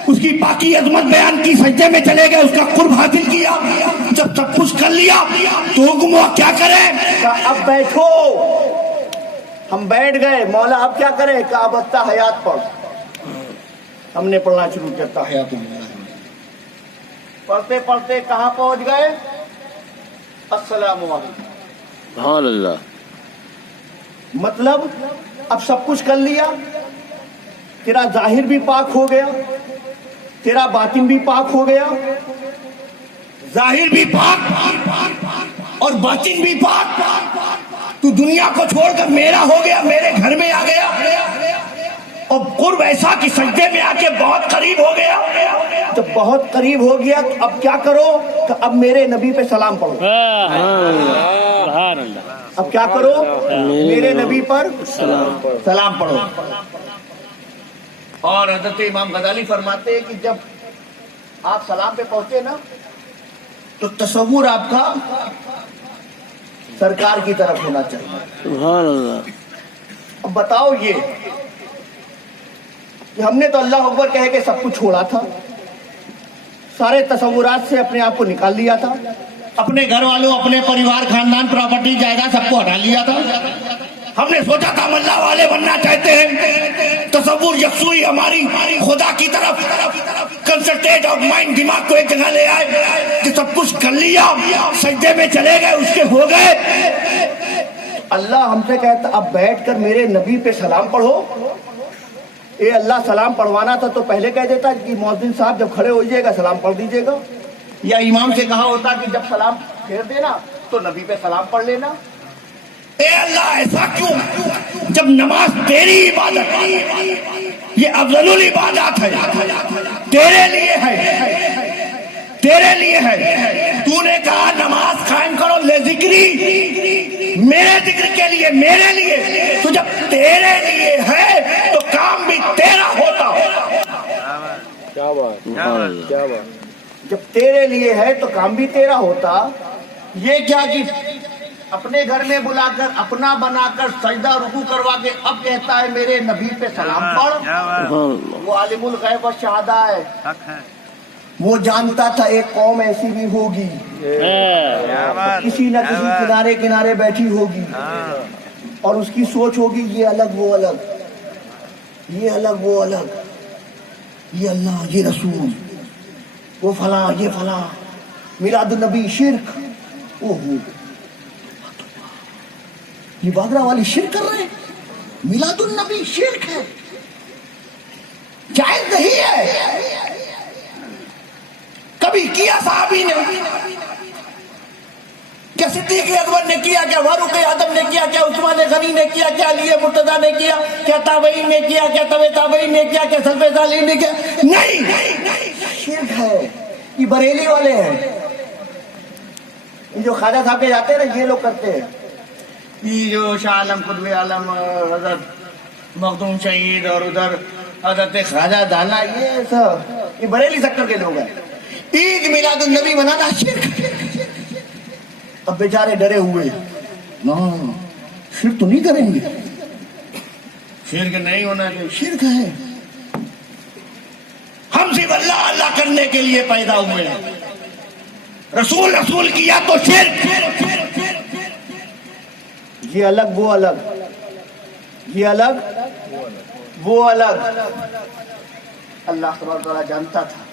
اس کی پاکی عظمت بیان کی, سجدے میں چلے گئے, اس کا قرب حاصل کیا. جب سب کچھ کر لیا تو حکم ہوا کیا کریں؟ اب بیٹھو. ہم بیٹھ گئے, مولا اب کیا کریں؟ کہ اب اتا حیات پڑھ. ہم نے پڑھنا شروع کیا تھا حیات, پڑھتے پڑھتے کہاں پہنچ گئے؟ السلام علیکم. سبحان اللہ. مطلب اب سب کچھ کر لیا, تیرا ظاہر بھی پاک ہو گیا, تیرا باطن بھی پاک ہو گیا, ظاہر بھی پاک اور باطن بھی پاک. تو دنیا کو چھوڑ کر میرا ہو گیا, میرے گھر میں آ گیا, اور قرب ایسا کہ سجدے میں آ کے بہت قریب ہو گیا. جب بہت قریب ہو گیا تو اب کیا کرو؟ کہ اب میرے نبی پہ سلام پڑھو. سبحان اللہ. اب کیا کرو؟ میرے نبی پر سلام پڑھو. اور حضرت امام غزالی فرماتے ہیں کہ جب آپ سلام پہ پہنچے نا تو تصور آپ کا سرکار کی طرف ہونا چاہیے. سبحان اللہ. اب بتاؤ, یہ کہ ہم نے تو اللہ اکبر کہہ کے سب کچھ چھوڑا تھا, سارے تصورات سے اپنے آپ کو نکال لیا تھا, اپنے گھر والوں, اپنے پریوار, خاندان, پراپرٹی, جائیداد سب کو ہٹا لیا تھا. ہم نے سوچا تھا ہم اللہ والے بننا چاہتے ہیں, تصور یکسوئی ہماری خدا کی طرف, کنسنٹریٹ آف مائنڈ, دماغ کو ایک جگہ لے آئے کہ سب کچھ کر لیا, سجدے میں چلے گئے, اس کے ہو گئے. اللہ ہم سے کہتا اب بیٹھ کر میرے نبی پہ سلام پڑھو. اے اللہ سلام پڑھوانا تھا تو پہلے کہہ دیتا کہ مؤذن صاحب جب کھڑے ہوئیے گا سلام پڑھ دیجیے گا, یا امام سے کہا ہوتا کہ جب سلام پھیر دینا تو نبی پہ سلام پڑھ لینا. اے اللہ ایسا کیوں؟ جب نماز تیری عبادت ہے, یہ افضل العبادات ہے, تیرے لیے ہے, تیرے لیے ہے. تو نے کہا نماز قائم کرو لے ذکری, میرے ذکر کے لیے, میرے لیے. تو جب تیرے لیے ہے تو کام بھی تیرا ہوتا. کیا بات, کیا بات. جب تیرے لیے ہے تو کام بھی تیرا ہوتا. یہ کیا کہ اپنے گھر میں بلا کر اپنا بنا کر سجدہ رکوع کروا کے اب کہتا ہے میرے نبی پہ سلام پڑھ. وہ عالم الغیب و شہادہ ہے. وہ جانتا تھا ایک قوم ایسی بھی ہوگی کسی نہ کسی کنارے کنارے بیٹھی ہوگی اور اس کی سوچ ہوگی یہ الگ وہ الگ, یہ الگ وہ الگ, یہ اللہ یہ رسول, وہ فلاں یہ فلاں, میلاد النبی شرک. اوہو یہ باگرا والی شرک کر رہے ہیں, میلاد النبی شرک ہے, جائز نہیں ہے. کبھی کیا صحابی نے, کیا صدیق اکبر نے کیا, کیا فاروق اعظم نے کیا, کیا عثمان غنی نے کیا, کیا علی مرتضیٰ نے کیا, کیا تابعین نے کیا, کیا تبع تابعین نے کیا, کیا سلف صالحین نے کیا؟ نہیں, شرک ہے. یہ بریلی والے ہیں, یہ جو خواجہ صاحب کے جاتے ہیں نا یہ لوگ کرتے ہیں. یہ جو شاہ عالم قطب عالم حضرت مخدوم شہید اور ادھر حضرت خواجہ دانا, یہ سب یہ بریلی سیکٹر کے لوگ ہیں. عید میلاد النبی منانا شرک. اب بیچارے ڈرے ہوئے, نا شرک تو نہیں کریں گے, شرک نہیں ہونا چاہیے. شرک ہے. ہم صرف اللہ اللہ کرنے کے لیے پیدا ہوئے ہیں. رسول رسول کیا تو شرک. یہ الگ وہ الگ, یہ الگ وہ الگ. اللہ تبارک و تعالیٰ جانتا تھا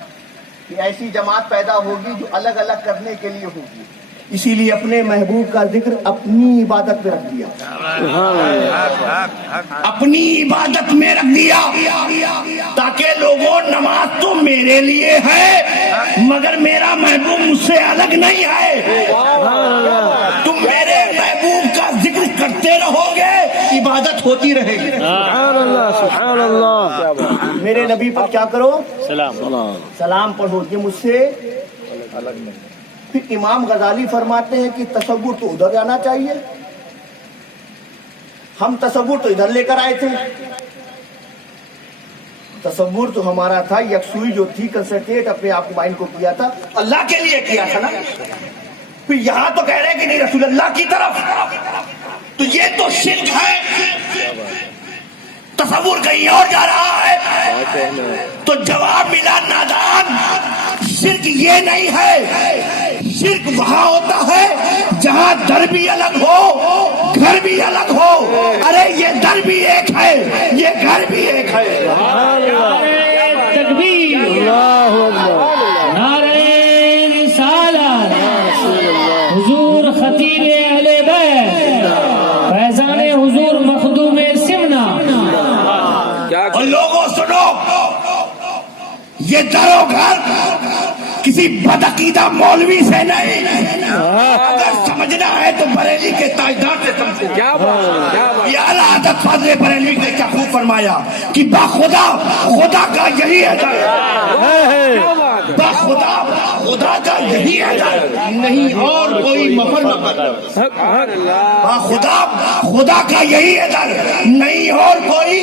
کہ ایسی جماعت پیدا ہوگی جو الگ الگ کرنے کے لیے ہوگی, اسی لیے اپنے محبوب کا ذکر اپنی عبادت میں رکھ دیا, اپنی عبادت میں رکھ دیا, تاکہ لوگوں نماز تو میرے لیے ہے مگر میرا محبوب مجھ سے الگ نہیں ہے. تم میرے محبوب کا ذکر کرتے رہو گے, عبادت ہوتی رہے گی. سبحان اللہ. میرے نبی پر کیا کرو, سلام. سلام پڑھو. یہ مجھ سے الگ نہیں. پھر امام غزالی فرماتے ہیں کہ تصور تو ادھر جانا چاہیے. ہم تصور تو ادھر لے کر آئے تھے. تصور تو ہمارا تھا یکسوئی جو تھی کنسنٹریٹ اپنے آپ کو مائنڈ کو کیا تھا, اللہ کے لیے کیا تھا نا. پھر یہاں تو کہہ رہے کہ نہیں رسول اللہ کی طرف, تو یہ تو شرک ہے. تصور کہیں اور جا رہا ہے. تو جواب ملا نادان, شرک یہ نہیں ہے. شرک وہاں ہوتا ہے جہاں در بھی الگ ہو گھر بھی الگ ہو. ارے یہ در بھی ایک ہے, یہ گھر بھی ایک ہے. تکبیر, نعرہ رسالت, حضور خطیب اہل بیت, فیضان حضور مخدوم سمنا. اور لوگوں سنو, یہ در و گھر کسی بدعقیدہ مولوی سے نہیں. اگر سمجھنا ہے تو بریلی کے تاجدار سے سمجھو. یہ اعلیٰ حضرت فاضل بریلوی نے کیا خوب فرمایا کہ باخدا خدا کا یہی ہے در, باخدا خدا کا یہی ہے در, نہیں اور کوئی مفر مکر. باخدا خدا کا یہی ہے در, نہیں اور کوئی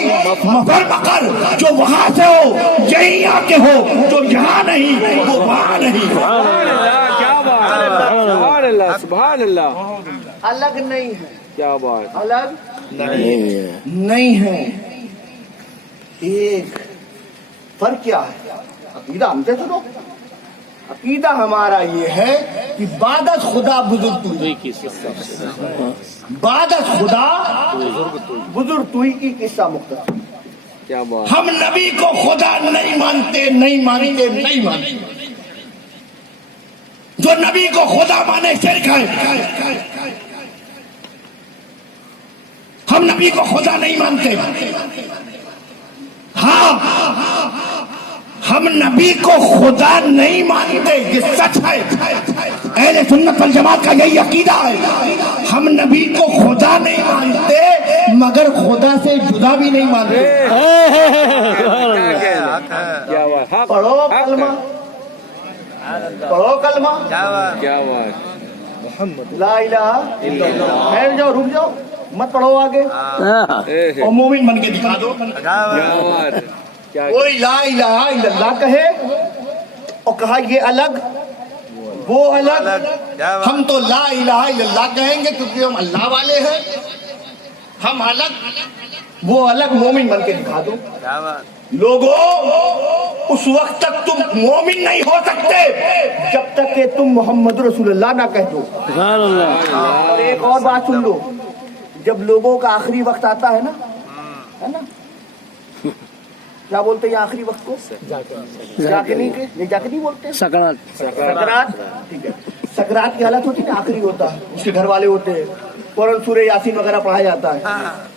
مفر مکر. جو وہاں سے ہو یہی آ کے ہو, جو یہاں نہیں وہ وہاں نہیں. سبحان اللہ, سبحان اللہ. الگ نہیں ہے, کیا بات, الگ نہیں ہے. ایک فرق کیا ہے, عقیدہ ہم سے سنو. عقیدہ ہمارا یہ ہے کہ بعدت خدا بزرگ توئی, بعدت خدا بزرگ توئی کی قصہ مختصر. کیا بات. ہم نبی کو خدا نہیں مانتے, نہیں مانتے, نہیں مانتے. جو نبی کو خدا مانے شرک ہے. ہم نبی کو خدا نہیں مانتے. ہاں ہم نبی کو خدا نہیں مانتے, یہ سچ ہے. اہل سنت والجماعت کا یہی عقیدہ ہے. ہم نبی کو خدا نہیں مانتے مگر خدا سے جدا بھی نہیں مانتے. کیا بات. پڑھو کلمہ, پڑھو کلمہ, کیا بات. لا الہ الا اللہ. ٹھہر جاؤ, رک جاؤ, مت پڑھو آگے, اور مومن بن کے دکھا دو. کیا بات. کوئی لا الہ الا اللہ کہے اور کہا یہ الگ وہ الگ. ہم تو لا الہ الا اللہ کہیں گے کیونکہ ہم اللہ والے ہیں. ہم الگ وہ الگ. مومن بن کے دکھا دو. لوگوں اس وقت تک تم مومن نہیں ہو سکتے جب تک کہ تم محمد رسول اللہ نہ کہہ دو. سبحان اللہ. اور ایک اور بات سن لو, جب لوگوں کا آخری وقت آتا ہے نا, ہے نا, کیا بولتے ہیں آخری وقت کو؟ جاگنی کے, یہ جاگنی بولتے ہیں, سکرات. سکرات. ٹھیک ہے, سکرات کی حالت ہوتی ہے نا, آخری ہوتا ہے, اس کے گھر والے ہوتے ہیں, فوراً سورہ یاسین وغیرہ پڑھایا جاتا ہے.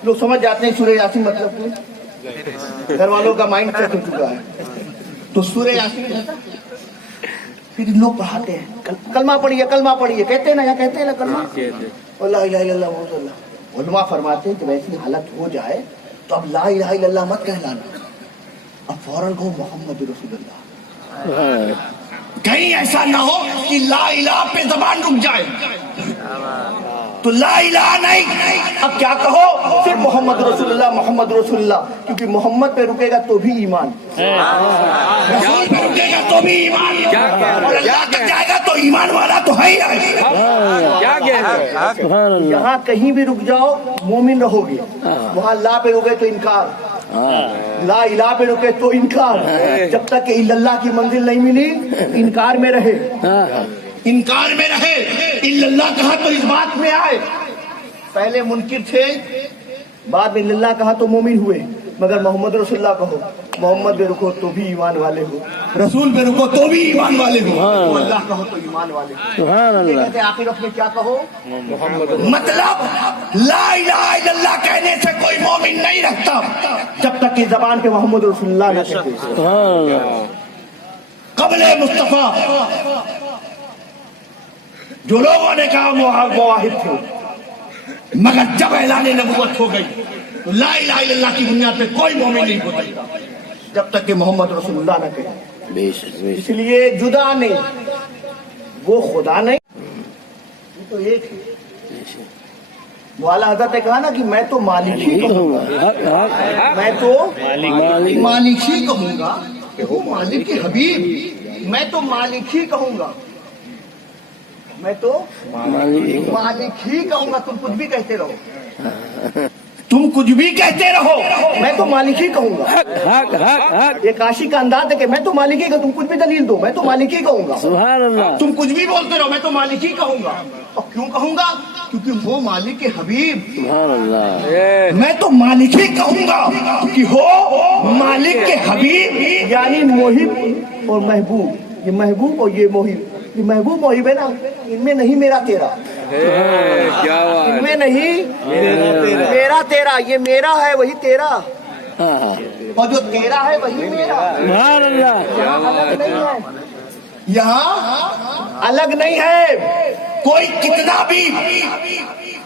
لوگ سمجھ جاتے ہیں سورہ یاسین مطلب کیا, گھر والوں کا مائنڈ سیٹ ہو چکا ہے. تو سورہ یاسین پھر لوگ پڑھاتے ہیں, کلمہ پڑھیے کلمہ پڑھیے, کہتے ہیں نا, یا کہتے ہیں نا کلمہ, لا الہ الا اللہ محمد اللہ. علماء فرماتے ہیں جب ایسی حالت ہو جائے تو اب لا الہ الا اللہ مت کہلانا, اب فوراً کہو محمد رسول اللہ. کہیں ایسا نہ ہو کہ لا الہ پہ زبان رک جائے. تو لا الہ نہیں, اب کیا کہو, صرف محمد رسول اللہ محمد رسول اللہ, کیونکہ محمد پہ رکے گا تو بھی ایمان, رسول پہ رکے گا تو بھی ایمان, اور اللہ تک جائے گا تو ایمان والا تو ہے ہی. سبحان اللہ. یہاں کہیں بھی رک جاؤ مومن رہو گے, وہاں لا پہ رکے تو انکار, لا الہ پہ رکے تو انکار. جب تک کہ الا اللہ کی منزل نہیں ملی انکار میں رہے, انکار میں رہے. الا اللہ کہا تو اس بات میں آئے. پہلے منکر تھے, بعد میں الا اللہ کہا تو مومن ہوئے. مگر محمد رسول اللہ کہو, محمد پہ رکو تو بھی ایمان والے ہو, رسول پہ رکو تو بھی ایمان والے ہو, تو اللہ کہو تو ایمان والے ہو. سبحان اللہ. کہتے ہیں آخر وقت میں کیا کہو, مطلب لا الہ الا اللہ کہنے سے کوئی مومن نہیں رہتا جب تک کہ زبان پہ محمد رسول اللہ نہ کہتے. سبحان اللہ. قبل مصطفیٰ جو لوگوں نے کہا مواحد تھے, مگر جب اعلان نبوت ہو گئی تو لا الہ الا اللہ کی بنیاد پہ کوئی مومن نہیں ہوتا جب تک کہ محمد رسول اللہ نہ کہے. اس لیے جدا نہیں, وہ خدا نہیں, یہ تو ایک ہے. والا حضرت نے کہا نا کہ میں تو مالک ہی کہوں گا, میں تو مالک ہی کہوں گا, وہ مالک کے حبیب, میں تو مالک ہی کہوں گا, میں تو مالک ہی کہوں گا. تم کچھ بھی کہتے رہو, تم کچھ بھی کہتے رہو, میں تو مالک ہی کہوں گا. یہ کاشی کا انداز ہے کہ میں تو مالک ہی کہوں, تم کچھ بھی دلیل دو میں تو مالک ہی کہوں گا. سبحان اللہ. تم کچھ بھی بولتے رہو میں تو مالک ہی کہوں گا. اور کیوں کہوں گا, کیونکہ وہ مالک کے حبیب. سبحان اللہ. میں تو مالک ہی کہوں گا کہ ہو مالک کے حبیب, یعنی محب اور محبوب. یہ محبوب اور یہ محب, یہ محبوب محب ہے نا, ان میں نہیں میرا تیرا, ان میں نہیں میرا تیرا, یہ میرا ہے وہی تیرا, اور جو تیرا ہے وہی میرا. سبحان اللہ. یہاں الگ نہیں ہے, یہاں الگ نہیں ہے. کوئی کتنا بھی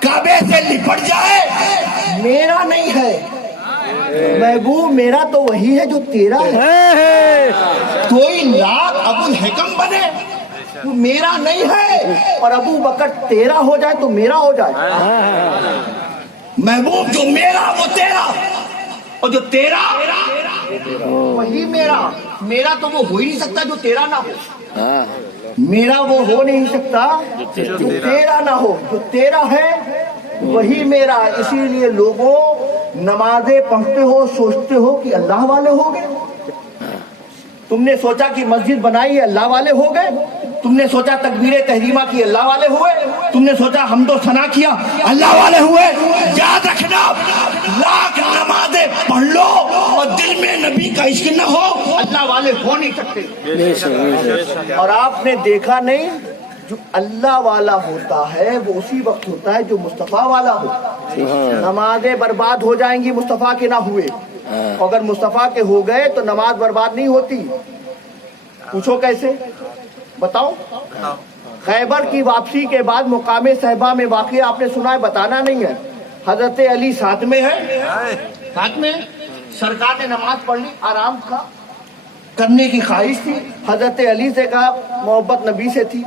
کعبے سے لپٹ جائے میرا نہیں ہے. محبوب میرا تو وہی ہے جو تیرا ہے. کوئی لاکھ ابو الحکم بنے تو میرا نہیں ہے, اور ابو بکر تیرا ہو جائے تو میرا ہو جائے. محبوب جو میرا وہ تیرا, اور جو تیرا وہی میرا. میرا تو وہ ہو ہی نہیں سکتا جو تیرا نہ ہو, میرا وہ ہو نہیں سکتا جو تیرا نہ ہو. جو تیرا ہے وہی میرا. اسی لیے لوگوں نمازیں پڑھتے ہو سوچتے ہو کہ اللہ والے ہو گئے, تم نے سوچا کہ مسجد بنائی ہے اللہ والے ہو گئے, تم نے سوچا تکبیر تحریمہ کی اللہ والے ہوئے, تم نے سوچا حمد و ثنا کیا اللہ والے ہوئے. یاد رکھنا, لاکھ نمازیں پڑھ لو اور دل میں نبی کا عشق نہ ہو, اللہ والے ہو نہیں سکتے. اور آپ نے دیکھا نہیں, جو اللہ والا ہوتا ہے وہ اسی وقت ہوتا ہے جو مصطفیٰ والا ہو. نمازیں برباد ہو جائیں گی مصطفیٰ کے نہ ہوئے, اگر مصطفیٰ کے ہو گئے تو نماز برباد نہیں ہوتی. پوچھو کیسے, بتاؤ. خیبر کی واپسی کے بعد مقام صحبہ میں واقعہ آپ نے سنا ہے, بتانا نہیں ہے. حضرت علی ساتھ میں ہے, ساتھ میں سرکار نے نماز پڑھ لی, آرام کا کرنے کی خواہش تھی. حضرت علی سے کہا, محبت نبی سے تھی,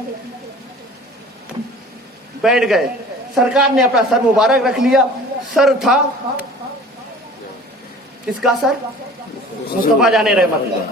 بیٹھ گئے. سرکار نے اپنا سر مبارک رکھ لیا. سر تھا کس کا سر, مصطفیٰ جان رحمت اللہ.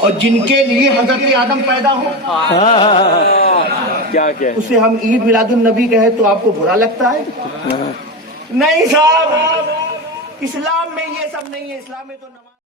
اور جن کے لیے حضرت آدم پیدا ہو کیا کیا اسے ہم عید میلاد النبی کہے تو آپ کو برا لگتا ہے؟ نہیں صاحب، اسلام میں یہ سب نہیں ہے. اسلام میں تو نماز